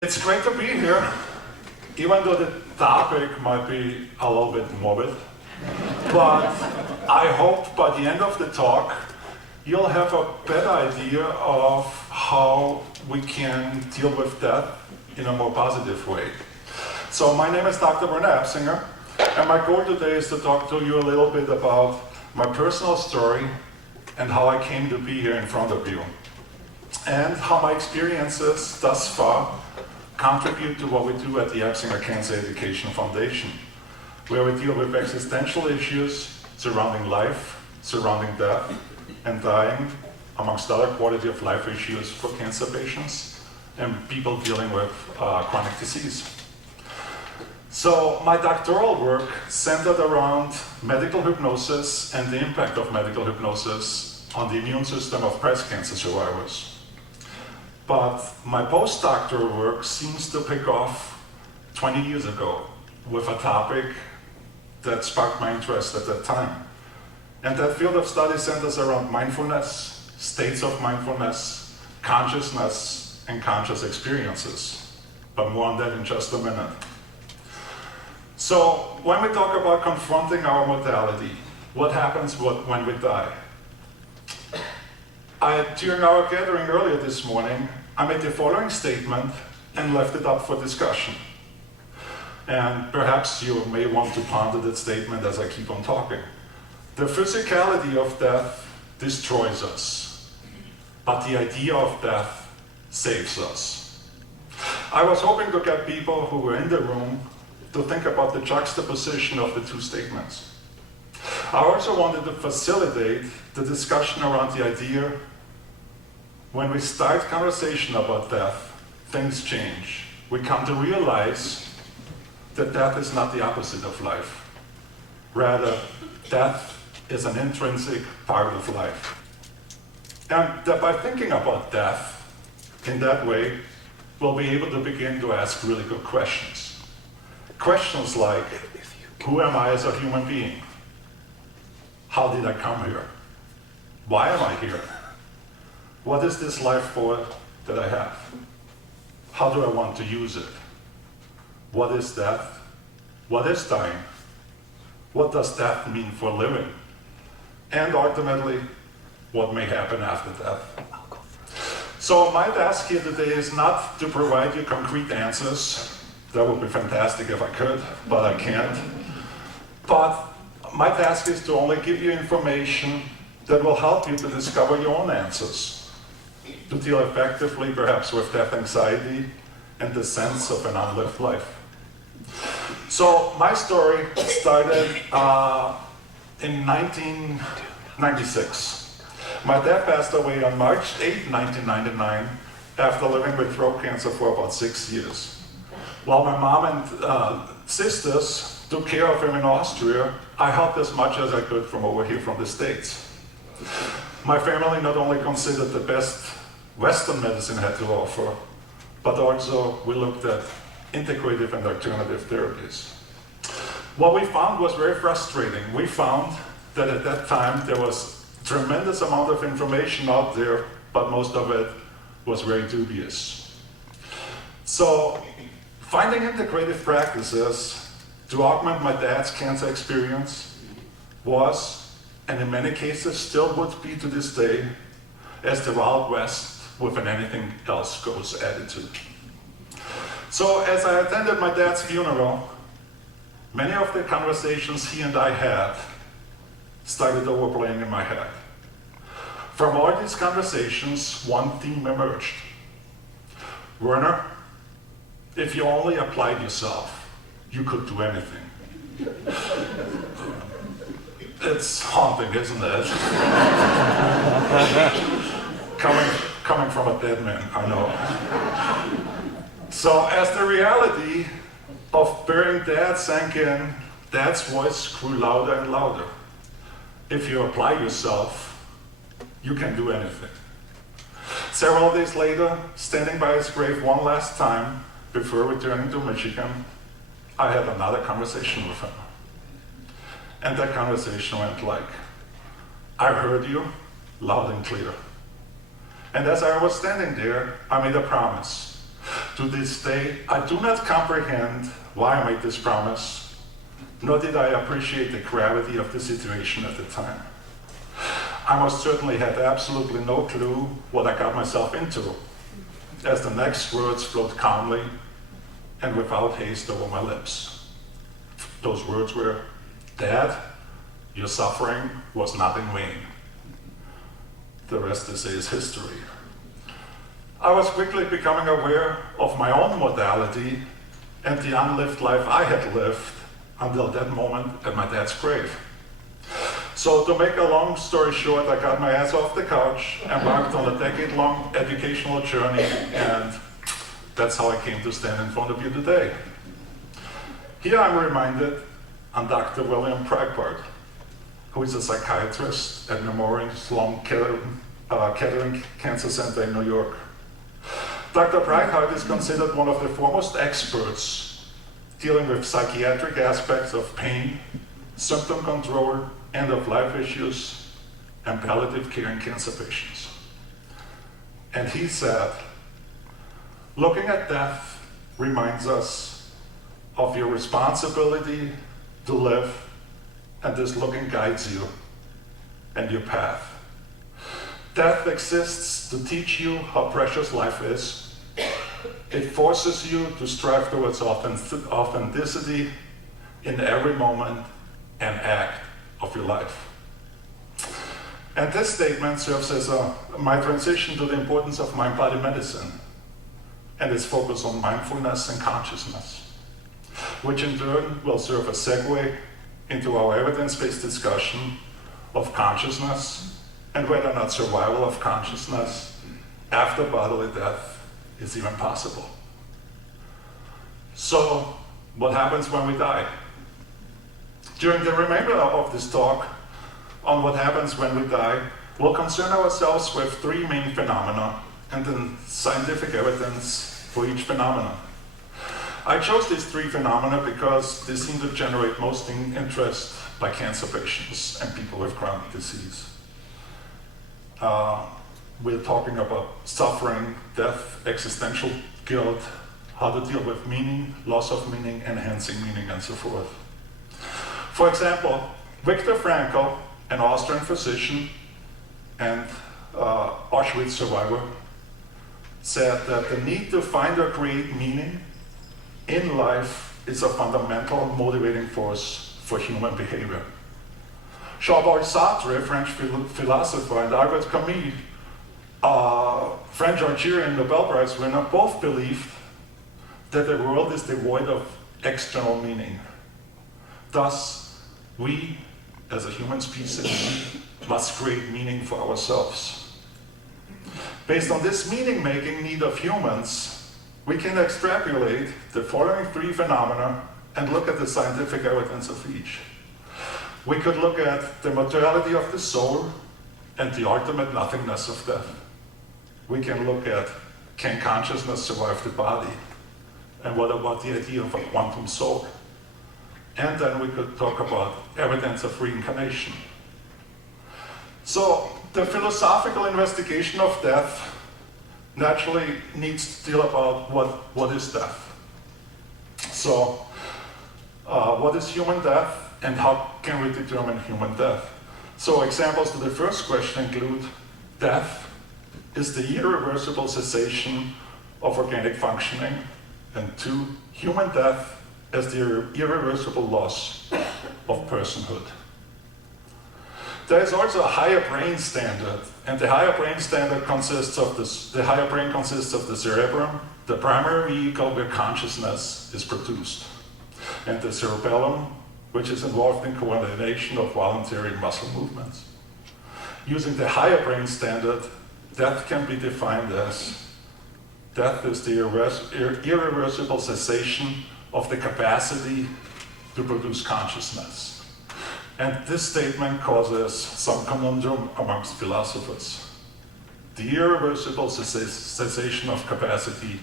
It's great to be here, even though the topic might be a little bit morbid. But I hope by the end of the talk, you'll have a better idea of how we can deal with death in a more positive way. So my name is Dr. Werner Absenger, and my goal today is to talk to you a little bit about my personal story and how I came to be here in front of you, and how my experiences thus far contribute to what we do at the Absenger Cancer Education Foundation, where we deal with existential issues surrounding life, surrounding death, and dying, amongst other quality of life issues for cancer patients and people dealing with chronic disease. So my doctoral work centered around medical hypnosis and the impact of medical hypnosis on the immune system of breast cancer survivors. But my postdoctoral work seems to pick off 20 years ago with a topic that sparked my interest at that time. And that field of study centers around mindfulness, states of mindfulness, consciousness, and conscious experiences. But more on that in just a minute. So when we talk about confronting our mortality, what happens when we die? During our gathering earlier this morning, I made the following statement and left it up for discussion. And perhaps you may want to ponder that statement as I keep on talking. The physicality of death destroys us, but the idea of death saves us. I was hoping to get people who were in the room to think about the juxtaposition of the two statements. I also wanted to facilitate the discussion around the idea when we start conversation about death, things change. We come to realize that death is not the opposite of life. Rather, death is an intrinsic part of life. And that by thinking about death in that way, we'll be able to begin to ask really good questions. Questions like, who am I as a human being? How did I come here? Why am I here? What is this life for that I have? How do I want to use it? What is death? What is dying? What does death mean for living? And ultimately, what may happen after death? So my task here today is not to provide you concrete answers. That would be fantastic if I could, but I can't. But my task is to only give you information that will help you to discover your own answers, to deal effectively perhaps with death anxiety and the sense of an unlived life. So my story started in 1996. My dad passed away on March 8, 1999, after living with throat cancer for about 6 years. While my mom and sisters took care of him in Austria, I helped as much as I could from over here from the States. My family not only considered the best Western medicine had to offer, but also we looked at integrative and alternative therapies. What we found was very frustrating. We found that at that time there was a tremendous amount of information out there, but most of it was very dubious. So finding integrative practices to augment my dad's cancer experience was, and in many cases still would be to this day, as the Wild West with an anything else goes attitude. So as I attended my dad's funeral, many of the conversations he and I had started overplaying in my head. From all these conversations, one theme emerged. Werner, if you only applied yourself, you could do anything. It's haunting, isn't it? Coming from a dead man, I know. So as the reality of burying Dad sank in, Dad's voice grew louder and louder. If you apply yourself, you can do anything. Several days later, standing by his grave one last time before returning to Michigan, I had another conversation with him. And that conversation went like, I heard you loud and clear. And as I was standing there, I made a promise To this day, I do not comprehend why I made this promise, nor did I appreciate the gravity of the situation at the time. I most certainly had absolutely no clue what I got myself into, as the next words flowed calmly and without haste over my lips. Those words were, "Dad, your suffering was not in vain." The rest, they say, is history. I was quickly becoming aware of my own mortality and the unlived life I had lived until that moment at my dad's grave. So to make a long story short, I got my ass off the couch, embarked on a decade-long educational journey, and that's how I came to stand in front of you today. Here I'm reminded on Dr. William Breitbart, who is a psychiatrist at Memorial Sloan Kettering Cancer Center in New York. Dr. Breitbart is considered one of the foremost experts dealing with psychiatric aspects of pain, symptom control, end-of-life issues, and palliative care in cancer patients. And he said, "Looking at death reminds us of your responsibility to live, and this looking guides you and your path. Death exists to teach you how precious life is. It forces you to strive towards authenticity in every moment and act of your life." And this statement serves as my transition to the importance of mind-body medicine and its focus on mindfulness and consciousness, which in turn will serve a segue into our evidence-based discussion of consciousness and whether or not survival of consciousness after bodily death is even possible. So, what happens when we die? During the remainder of this talk on what happens when we die, we'll concern ourselves with three main phenomena and the scientific evidence for each phenomenon. I chose these three phenomena because they seem to generate most interest by cancer patients and people with chronic disease. We're talking about suffering, death, existential guilt, how to deal with meaning, loss of meaning, enhancing meaning, and so forth. For example, Viktor Frankl, an Austrian physician and Auschwitz survivor, said that the need to find or create meaning in life is a fundamental motivating force for human behavior. Jean-Paul Sartre, French philosopher, and Albert Camus, French Algerian Nobel Prize winner, both believed that the world is devoid of external meaning. Thus, we, as a human species, must create meaning for ourselves. Based on this meaning-making need of humans, we can extrapolate the following three phenomena and look at the scientific evidence of each. We could look at the mortality of the soul and the ultimate nothingness of death. We can look at, can consciousness survive the body? And what about the idea of a quantum soul? And then we could talk about evidence of reincarnation. So the philosophical investigation of death naturally needs to deal about what is death. So what is human death and how can we determine human death? So examples to the first question include death is the irreversible cessation of organic functioning, and two, human death as the irreversible loss of personhood. There is also a higher brain standard, and the higher brain standard consists of the higher brain consists of the cerebrum, the primary vehicle where consciousness is produced, and the cerebellum, which is involved in coordination of voluntary muscle movements. Using the higher brain standard, death can be defined as death is the irreversible cessation of the capacity to produce consciousness. And this statement causes some conundrum amongst philosophers. The irreversible cessation of capacity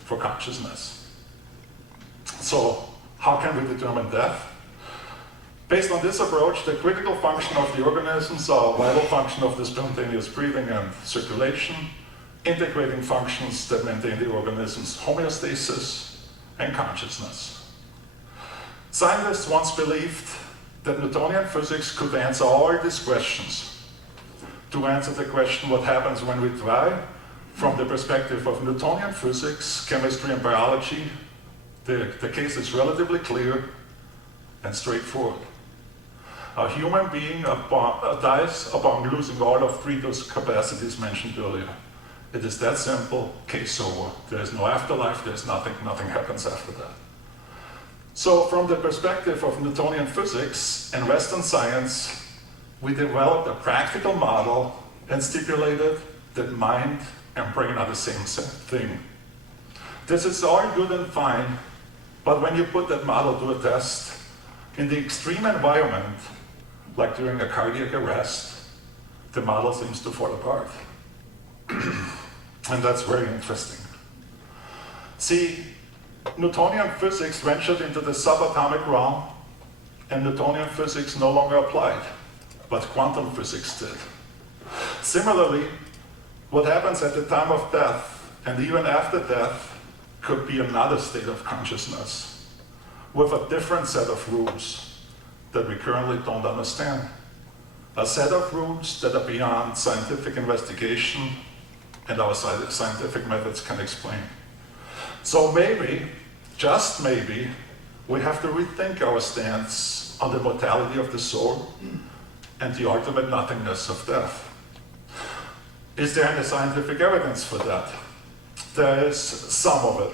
for consciousness. So, how can we determine death? Based on this approach, the critical function of the organisms are vital function of the spontaneous breathing and circulation, integrating functions that maintain the organism's homeostasis and consciousness. Scientists once believed that Newtonian physics could answer all these questions. To answer the question, what happens when we die, from the perspective of Newtonian physics, chemistry, and biology, the case is relatively clear and straightforward. A human being dies upon losing all of three of those capacities mentioned earlier. It is that simple, case over. There is no afterlife, there's nothing happens after that. So from the perspective of Newtonian physics and Western science, we developed a practical model and stipulated that mind and brain are the same thing. This is all good and fine, but when you put that model to a test, in the extreme environment, like during a cardiac arrest, the model seems to fall apart. And that's very interesting. See, Newtonian physics ventured into the subatomic realm, and Newtonian physics no longer applied, but quantum physics did. Similarly, what happens at the time of death, and even after death, could be another state of consciousness, with a different set of rules that we currently don't understand. A set of rules that are beyond scientific investigation and our scientific methods can explain. So maybe, just maybe, we have to rethink our stance on the mortality of the soul and the ultimate nothingness of death. Is there any scientific evidence for that? There is some of it.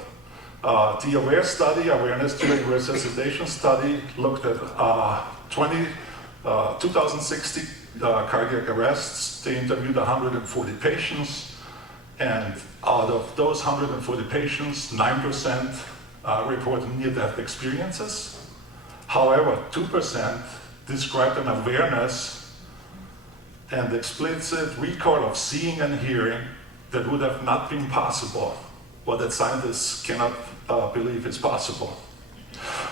The AWARE study, Awareness During Resuscitation study, looked at 2060 cardiac arrests. They interviewed 140 patients, and out of those 140 patients, 9% reported near-death experiences. However, 2% described an awareness and explicit recall of seeing and hearing that would have not been possible, or that scientists cannot believe is possible.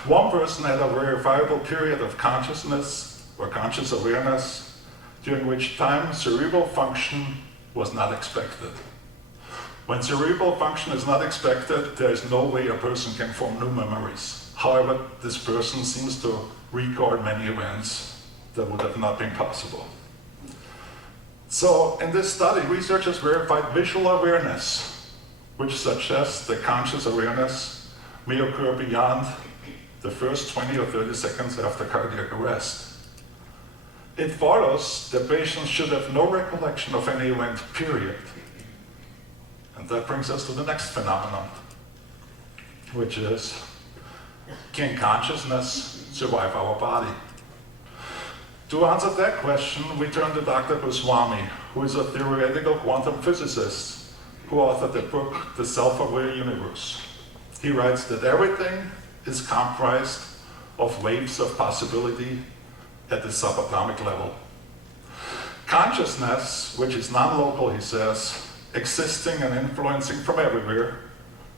One person had a verifiable period of consciousness or conscious awareness, during which time cerebral function was not expected. When cerebral function is not expected, there is no way a person can form new memories. However, this person seems to recall many events that would have not been possible. So in this study, researchers verified visual awareness, which suggests that conscious awareness may occur beyond the first 20 or 30 seconds after cardiac arrest. It follows that patients should have no recollection of any event, period. And that brings us to the next phenomenon, which is, can consciousness survive our body? To answer that question, we turn to Dr. Goswami, who is a theoretical quantum physicist who authored the book, The Self-Aware Universe. He writes that everything is comprised of waves of possibility at the subatomic level. Consciousness, which is non-local, he says, existing and influencing from everywhere,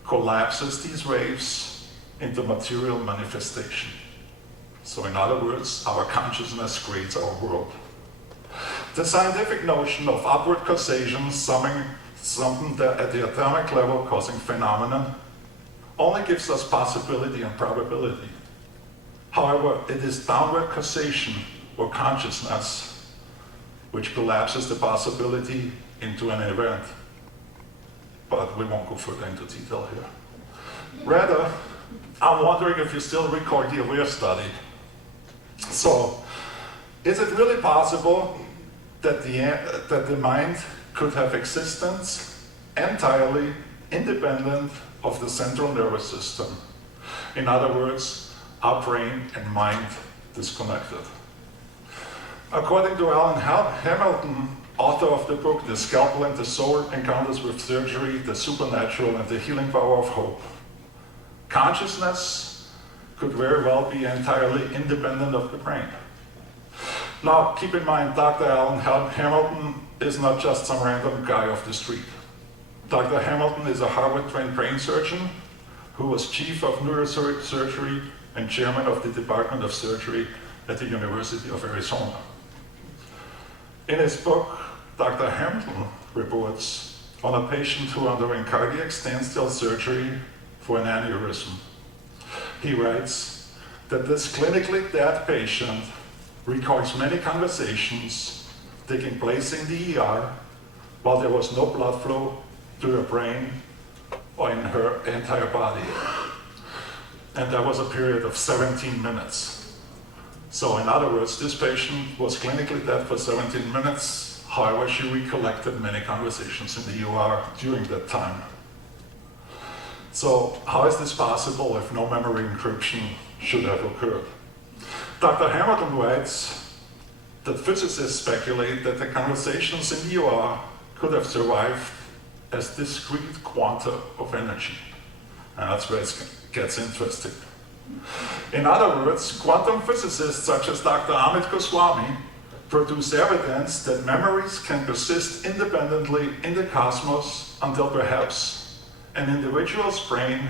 collapses these waves into material manifestation. So in other words, our consciousness creates our world. The scientific notion of upward causation, something that at the atomic level causing phenomena, only gives us possibility and probability. However, it is downward causation or consciousness which collapses the possibility into an event. But we won't go further into detail here. Rather, I'm wondering if you still recall the AWARE study. So, is it really possible that the mind could have existence entirely independent of the central nervous system? In other words, our brain and mind disconnected. According to Alan Hamilton, author of the book The Scalpel and the Soul, Encounters with Surgery, the Supernatural and the Healing Power of Hope, consciousness could very well be entirely independent of the brain. Now, keep in mind, Dr. Alan Hamilton is not just some random guy off the street. Dr. Hamilton is a Harvard-trained brain surgeon who was chief of neurosurgery and chairman of the Department of Surgery at the University of Arizona. In his book, Dr. Hamilton reports on a patient who underwent cardiac standstill surgery for an aneurysm. He writes that this clinically dead patient recalls many conversations taking place in the ER while there was no blood flow to her brain or in her entire body. And that was a period of 17 minutes. So in other words, this patient was clinically dead for 17 minutes. However, she recollected many conversations in the ER during that time. So how is this possible if no memory encryption should have occurred? Dr. Hamilton writes that physicists speculate that the conversations in the ER could have survived as discrete quanta of energy. And that's where it gets interesting. In other words, quantum physicists such as Dr. Amit Goswami produce evidence that memories can persist independently in the cosmos until perhaps an individual's brain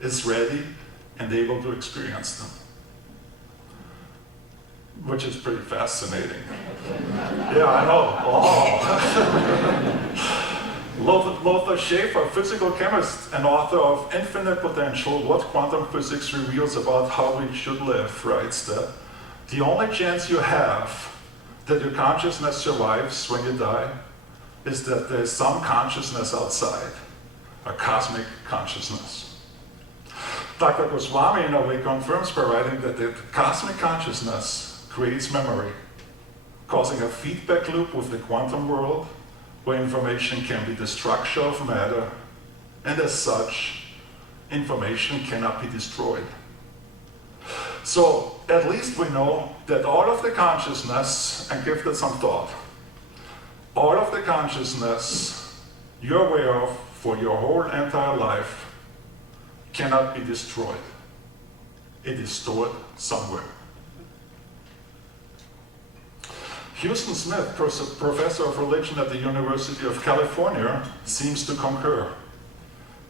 is ready and able to experience them. Which is pretty fascinating. Yeah, I know. Oh. Lothar Schaefer, physical chemist and author of Infinite Potential, What Quantum Physics Reveals About How We Should Live, writes that the only chance you have that your consciousness survives when you die is that there is some consciousness outside, a cosmic consciousness. Dr. Goswami, in a way, confirms by writing that the cosmic consciousness creates memory, causing a feedback loop with the quantum world where information can be the structure of matter, and as such, information cannot be destroyed. So at least we know that all of the consciousness, and give that some thought, all of the consciousness you're aware of for your whole entire life cannot be destroyed. It is stored somewhere. Houston Smith, professor of religion at the University of California, seems to concur.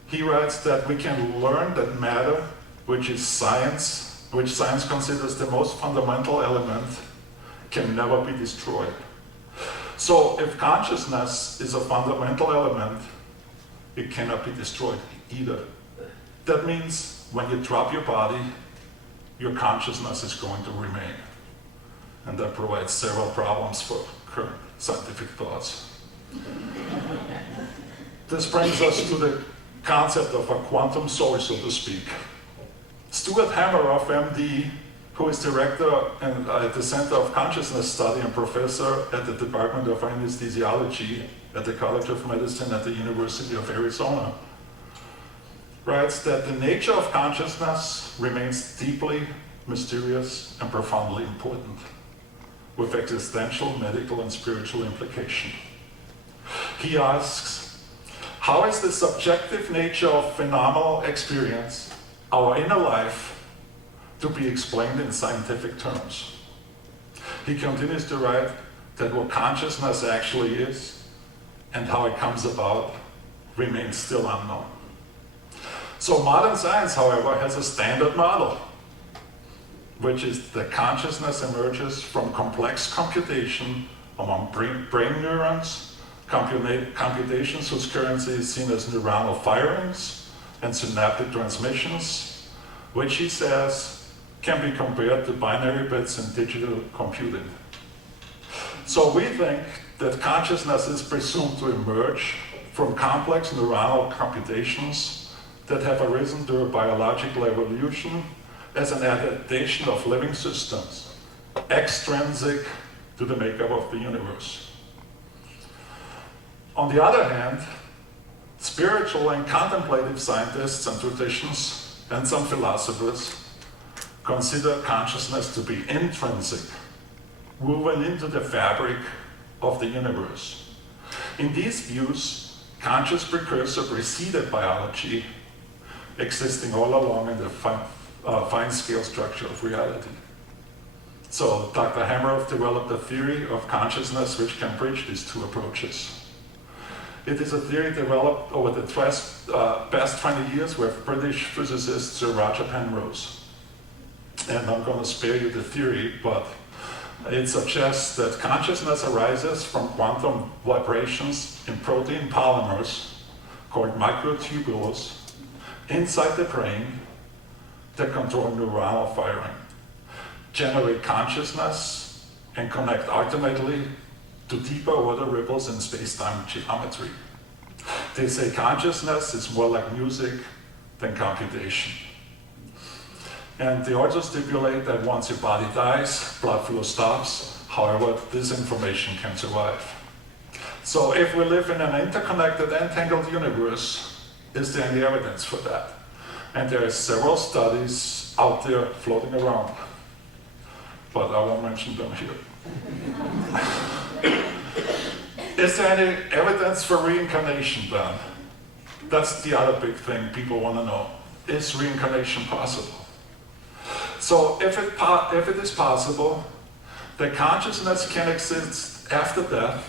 He writes that we can learn that matter, which science considers the most fundamental element, can never be destroyed. So if consciousness is a fundamental element, it cannot be destroyed either. That means when you drop your body, your consciousness is going to remain. And that provides several problems for current scientific thoughts. This brings us to the concept of a quantum soul, so to speak. Stuart Hameroff, MD, who is director at the Center of Consciousness Study and professor at the Department of Anesthesiology at the College of Medicine at the University of Arizona, writes that the nature of consciousness remains deeply mysterious and profoundly important, with existential, medical, and spiritual implication. He asks, how is the subjective nature of phenomenal experience, our inner life, to be explained in scientific terms? He continues to write that what consciousness actually is and how it comes about remains still unknown. So modern science, however, has a standard model, which is that consciousness emerges from complex computation among brain neurons, computations whose currency is seen as neuronal firings and synaptic transmissions, which he says can be compared to binary bits in digital computing. So we think that consciousness is presumed to emerge from complex neuronal computations that have arisen through biological evolution as an adaptation of living systems, extrinsic to the makeup of the universe. On the other hand, spiritual and contemplative scientists and traditions, and some philosophers, consider consciousness to be intrinsic, woven into the fabric of the universe. In these views, conscious precursor preceded biology, existing all along in the fine-scale structure of reality. So Dr. Hameroff developed a theory of consciousness which can bridge these two approaches. It is a theory developed over the past 20 years with British physicist Sir Roger Penrose. And I'm going to spare you the theory, but It suggests that consciousness arises from quantum vibrations in protein polymers called microtubules inside the brain that control neuronal firing, generate consciousness, and connect ultimately to deeper order ripples in space-time geometry. They say consciousness is more like music than computation. And they also stipulate that once your body dies, blood flow stops. However, this information can survive. So if we live in an interconnected, entangled universe, is there any evidence for that? And there are several studies out there floating around, but I won't mention them here. Is there any evidence for reincarnation then? That's the other big thing people want to know. Is reincarnation possible? So if it is possible that consciousness can exist after death,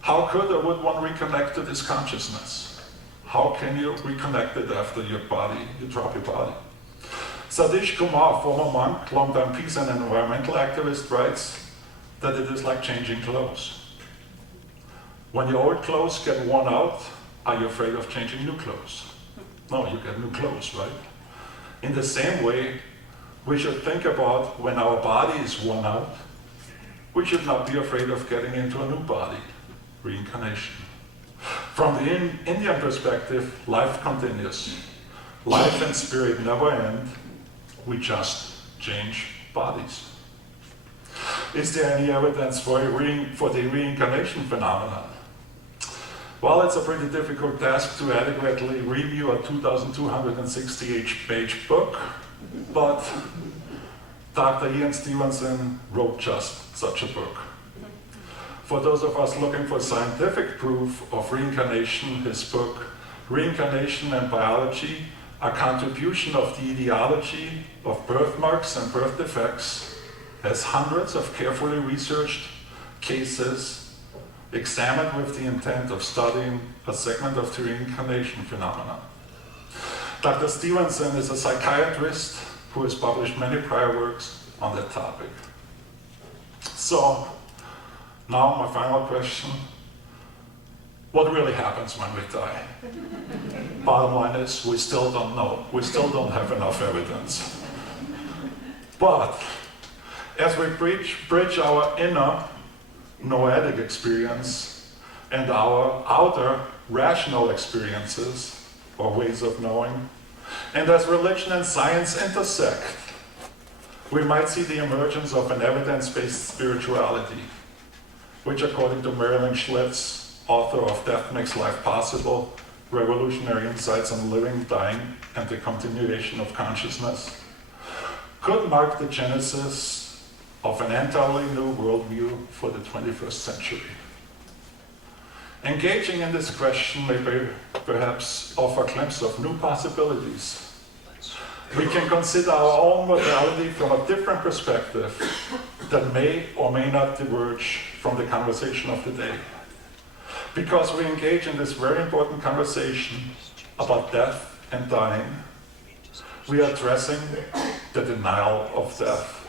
how could or would one reconnect to this consciousness? How can you reconnect it after you drop your body? Satish Kumar, former monk, longtime peace and environmental activist, writes that it is like changing clothes. When your old clothes get worn out, are you afraid of changing new clothes? No, you get new clothes, right? In the same way, we should think about when our body is worn out, we should not be afraid of getting into a new body, reincarnation. From the Indian perspective, life continues. Life and spirit never end, we just change bodies. Is there any evidence for the reincarnation phenomenon? Well, it's a pretty difficult task to adequately review a 2,260-page book, but Dr. Ian Stevenson wrote just such a book. For those of us looking for scientific proof of reincarnation, his book, Reincarnation and Biology, a contribution of the etiology of birthmarks and birth defects, has hundreds of carefully researched cases examined with the intent of studying a segment of the reincarnation phenomenon. Dr. Stevenson is a psychiatrist who has published many prior works on that topic. So, now my final question, what really happens when we die? Bottom line is, we still don't know. We still don't have enough evidence. But, as we bridge our inner noetic experience and our outer rational experiences, or ways of knowing, and as religion and science intersect, we might see the emergence of an evidence-based spirituality, which according to Marilyn Schlitz, author of Death Makes Life Possible, Revolutionary Insights on Living, Dying, and the Continuation of Consciousness, could mark the genesis of an entirely new worldview for the 21st century. Engaging in this question may perhaps offer a glimpse of new possibilities. We can consider our own mortality from a different perspective that may or may not diverge from the conversation of the day. Because we engage in this very important conversation about death and dying, we are addressing the denial of death.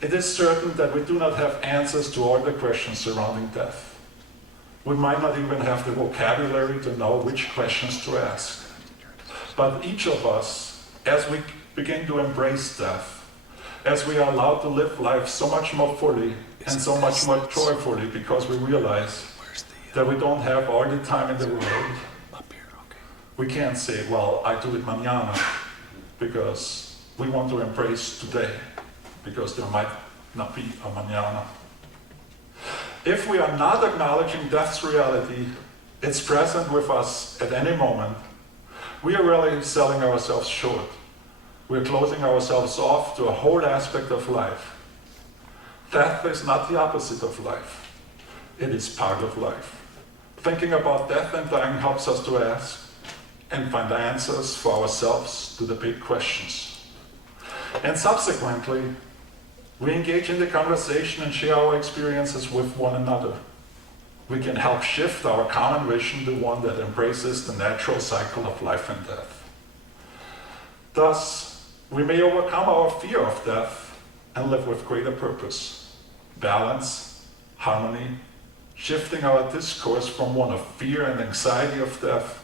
It is certain that we do not have answers to all the questions surrounding death. We might not even have the vocabulary to know which questions to ask. But each of us, as we begin to embrace death, as we are allowed to live life so much more fully and so much more joyfully because we realize that we don't have all the time in the world, we can't say, well, I do it mañana, because we want to embrace today, because there might not be a mañana. If we are not acknowledging death's reality, it's present with us at any moment, we are really selling ourselves short. We're closing ourselves off to a whole aspect of life. Death is not the opposite of life. It is part of life. Thinking about death and dying helps us to ask and find answers for ourselves to the big questions. And subsequently, we engage in the conversation and share our experiences with one another. We can help shift our common vision to one that embraces the natural cycle of life and death. Thus, we may overcome our fear of death and live with greater purpose, balance, harmony, shifting our discourse from one of fear and anxiety of death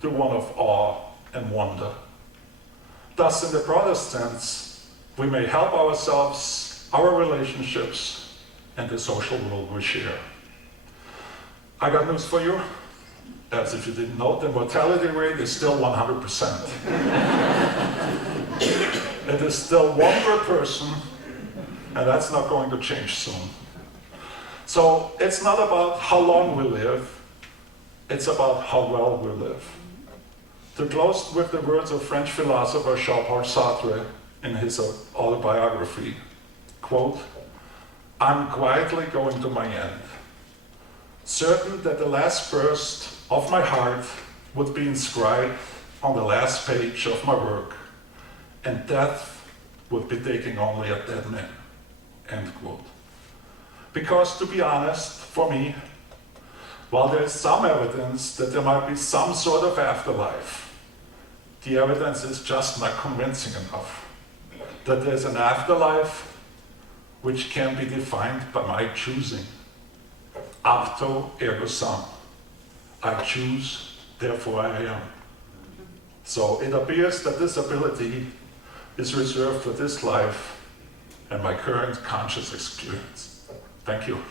to one of awe and wonder. Thus, in the broader sense, we may help ourselves, our relationships, and the social world we share. I got news for you. As if you didn't know, the mortality rate is still 100%. It is still one per person, and that's not going to change soon. So it's not about how long we live, it's about how well we live. To close with the words of French philosopher Jean-Paul Sartre in his autobiography, quote, "I'm quietly going to my end, certain that the last burst of my heart would be inscribed on the last page of my work, and death would be taking only a dead man," end quote. Because, to be honest, for me, while there is some evidence that there might be some sort of afterlife, the evidence is just not convincing enough that there's an afterlife which can be defined by my choosing. Apto ergo sum. I choose, therefore I am. So it appears that this ability is reserved for this life and my current conscious experience. Thank you.